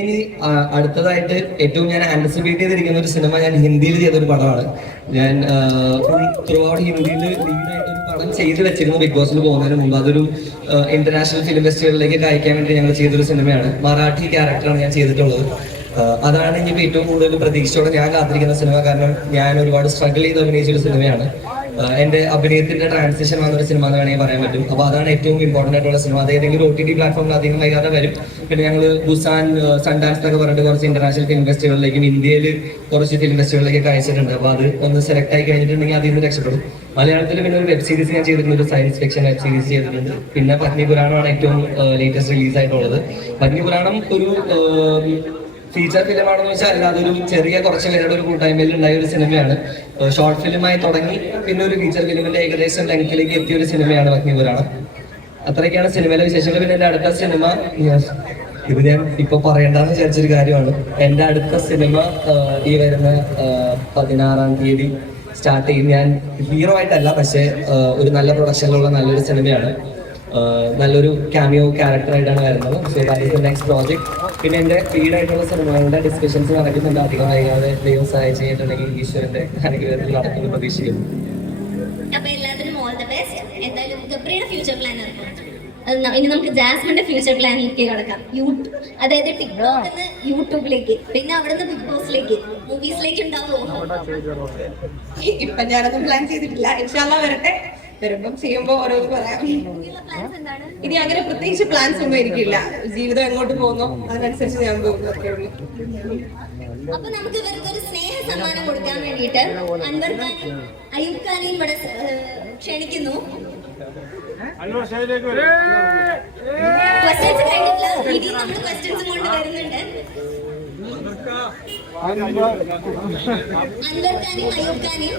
ഇനി അടുത്തതായിട്ട് ഏറ്റവും ഞാൻ ആന്റിസിപ്പേറ്റ് ചെയ്തിരിക്കുന്ന ഒരു സിനിമ ഞാൻ ഹിന്ദിയിൽ ചെയ്തൊരു പടമാണ്. ഞാൻ ഫുൾ ത്രൂ ഔട്ട് ഹിന്ദിയിൽ ലീഡായിട്ട് ഒരു പടം ചെയ്ത് വെച്ചിരുന്നു ബിഗ് ബോസിൽ പോകുന്നതിന് മുമ്പ്. അതൊരു ഇന്റർനാഷണൽ ഫിലിം ഫെസ്റ്റിവലിലേക്ക് അയക്കാൻ വേണ്ടി ഞങ്ങൾ ചെയ്തൊരു സിനിമയാണ്. മറാഠി ക്യാരക്ടറാണ് ഞാൻ ചെയ്തിട്ടുള്ളത്. അതാണ് ഇനിയിപ്പോൾ ഏറ്റവും കൂടുതൽ പ്രതീക്ഷയോടെ ഞാൻ കാത്തിരിക്കുന്ന സിനിമ. കാരണം ഞാൻ ഒരുപാട് സ്ട്രഗിൾ ചെയ്ത് അഭിനയിച്ചൊരു സിനിമയാണ്. എന്റെ അഭിനയത്തിന്റെ ട്രാൻസിഷൻ വന്നൊരു സിനിമ എന്ന് വേണമെങ്കിൽ പറയാൻ പറ്റും. അപ്പോൾ അതാണ് ഏറ്റവും ഇമ്പോർട്ടന്റ് ആയിട്ടുള്ള സിനിമ. അത് ഏതെങ്കിലും OTT പ്ലാറ്റ്ഫോമിൽ അധികം വൈകാതെ വരും. പിന്നെ ഞങ്ങൾ ബുസാൻ, സൺഡാൻസ് എന്നൊക്കെ പറഞ്ഞിട്ട് കുറച്ച് ഇന്റർനാഷണൽ ഫിലിം ഫെസ്റ്റിവലിലേക്കും ഇന്ത്യയിൽ കുറച്ച് ഫിലിം ഫെസ്റ്റിവലിലേക്കൊക്കെ അയച്ചിട്ടുണ്ട്. അപ്പോൾ അത് ഒന്ന് സെലക്ട് ആയി കഴിഞ്ഞിട്ടുണ്ടെങ്കിൽ അതിൽ നിന്ന് രക്ഷപ്പെടും. മലയാളത്തിൽ പിന്നെ ഒരു വെബ് സീരീസ് ഞാൻ ചെയ്തിട്ടുണ്ട്, ഒരു സയൻസ് ഫിക്ഷൻ വെബ് സീരീസ് ചെയ്തിട്ടുണ്ട്. പിന്നെ പത്നിപുരാണമാണ് ഏറ്റവും ലേറ്റസ്റ്റ് റിലീസ് ആയിട്ടുള്ളത്. പത്നിപുരാണം ഒരു ഫീച്ചർ ഫിലിമാണെന്ന് വെച്ചാൽ അല്ലാതെ ഒരു ചെറിയ കുറച്ച് പേരുടെ ഒരു കൂട്ടായ്മയിൽ ഉണ്ടായ ഒരു സിനിമയാണ്. ഷോർട്ട് ഫിലിമായി തുടങ്ങി പിന്നെ ഒരു ഫീച്ചർ ഫിലിമിന്റെ ഏകദേശം ലെങ്ത്തിലേക്ക് എത്തിയ ഒരു സിനിമയാണ് പത്നിപുരാണം. അത്രയൊക്കെയാണ് സിനിമയിലെ വിശേഷങ്ങൾ. പിന്നെ എൻ്റെ അടുത്ത സിനിമ, ഇത് ഞാൻ ഇപ്പൊ പറയേണ്ടെന്ന് വിചാരിച്ചൊരു കാര്യമാണ്. എൻ്റെ അടുത്ത സിനിമ ഈ വരുന്ന 16-ാം തീയതി സ്റ്റാർട്ട് ചെയ്യും. ഞാൻ ഹീറോ ആയിട്ടല്ല, പക്ഷെ ഒരു നല്ല പ്രൊഡക്ഷനിലുള്ള നല്ലൊരു സിനിമയാണ്. നല്ലൊരു ക്യാമിയോ ക്യാരക്ടറായിട്ടാണ് വരുന്നത്. So that is the next project. പിന്നെ എൻ്റെ ലീഡായിട്ടുള്ള സിനിമകളുടെ ഡിസ്കഷൻസ് നടക്കുന്നുണ്ട്. അധികം വൈകാതെ ദൈവം സഹായം ചെയ്തിട്ടുണ്ടെങ്കിൽ ഈശ്വരന്റെ അനുഗ്രഹത്തിൽ നടക്കുന്ന പ്രതീക്ഷിക്കുന്നു. ഇനി നമുക്ക് ജാസ്മിന്റെ ഫ്യൂച്ചർ പ്ലാനിലേക്ക് കിടക്കാം. അതായത് ടിക്ടോക്ക് യൂട്യൂബിലേക്ക്, പിന്നെ അവിടെ നിന്ന് ബിഗ് ബോസിലേക്ക്, മൂവീസിലേക്ക് ഉണ്ടാവുമോ? ഇപ്പൊ ഞാനൊന്നും പ്ലാൻ ചെയ്തിട്ടില്ല. ഇൻഷാല്ലാ വരട്ടെ. വരുമ്പം ചെയ്യുമ്പോ ഓരോന്ന് പറയാം. ഇനി അങ്ങനെ പ്രത്യേകിച്ച് പ്ലാൻസ് ഒന്നും എനിക്കില്ല. ജീവിതം എങ്ങോട്ട് പോകുന്നോ അതിനനുസരിച്ച് ഞാൻ പോകുന്നു. അപ്പൊ നമുക്ക് ഇവർക്ക് ഒരു സ്നേഹ സമ്മാനം കൊടുക്കാൻ വേണ്ടിയിട്ട് അൻവർ ഖാനും അയൂബ് ഖാനെയും ഇവിടെ ക്ഷണിക്കുന്നു. ക്വസ്റ്റ്യൻസ് കഴിഞ്ഞിട്ടില്ല, ഇനി നമ്മൾ ക്വസ്റ്റ്യൻസ് കൊണ്ട് വരുന്നുണ്ട്. അൻവർ ഖാനെയും അയൂബ് ഖാനെയും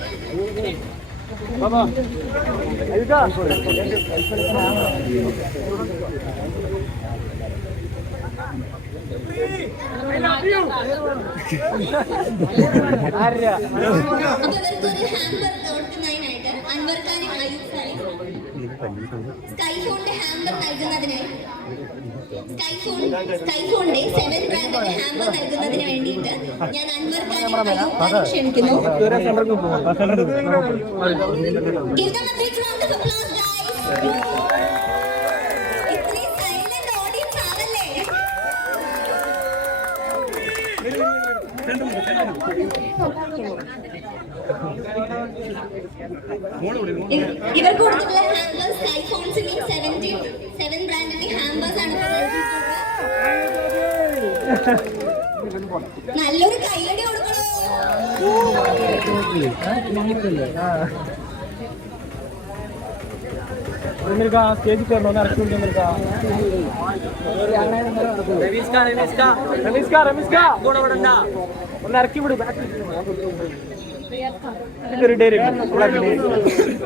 സ്കൈഫോണിന്റെ ഹാമ്പർ നൽകുന്നതിനായി സ്കൈഫോണിന്റെ 7 ബ്രാൻഡിന്റെ ഹാമ്പർ നൽകുന്നതിന് വേണ്ടിയിട്ട് ഞാൻ അൻവർ ഖാനെ ക്ഷണിക്കുന്നു. Give them a big round of applause, guys. ഇത്രയും സൈലന്റ് ഓഡിയൻസ് ആണല്ലേ. ഇവർക്ക് കൊടുത്തിട്ടുള്ള ഹാമ്പേഴ്സ് സ്കൈഫോൺസിന്റെ 7 ബ്രാൻഡിന്റെ ഹാമ്പേഴ്സ് ആണ്. നല്ലൊരു കൈയടി കൊടുക്കണോ? സ്റ്റേജിൽ കയറണോ? ഒന്ന് ഇറക്കി വിളിക്കാൻ ഒന്ന് ഇറക്കി വിടും.